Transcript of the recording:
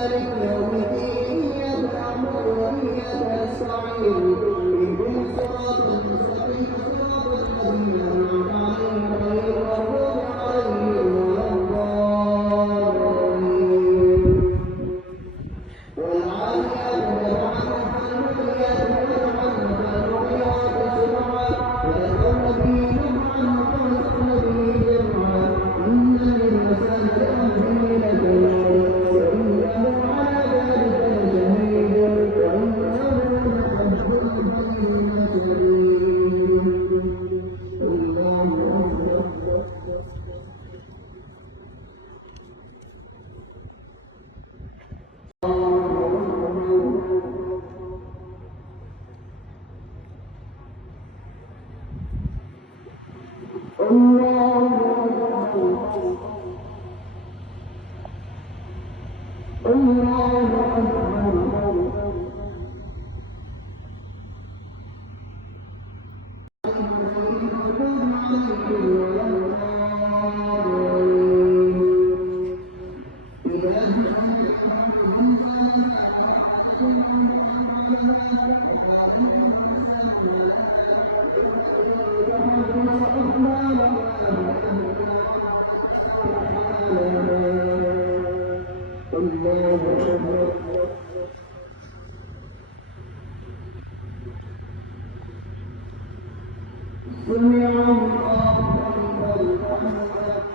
مالك يوم الدين إياك نعبد وإياك نستعين اهدنا الصراط المستقيم صراط الذين أنعمت عليهم غير المغضوب عليهم ولا الضالين والعاديات ضبحا فالمليات قدحا فالمغيرات صبحا فأثرن به نقعا فوسطن به جمعا إن للإنسان لربه لكنود وإنه على ذلك لشهيد وإنه لحب الخير لشديد الله أكبر سمع الله لمن حمده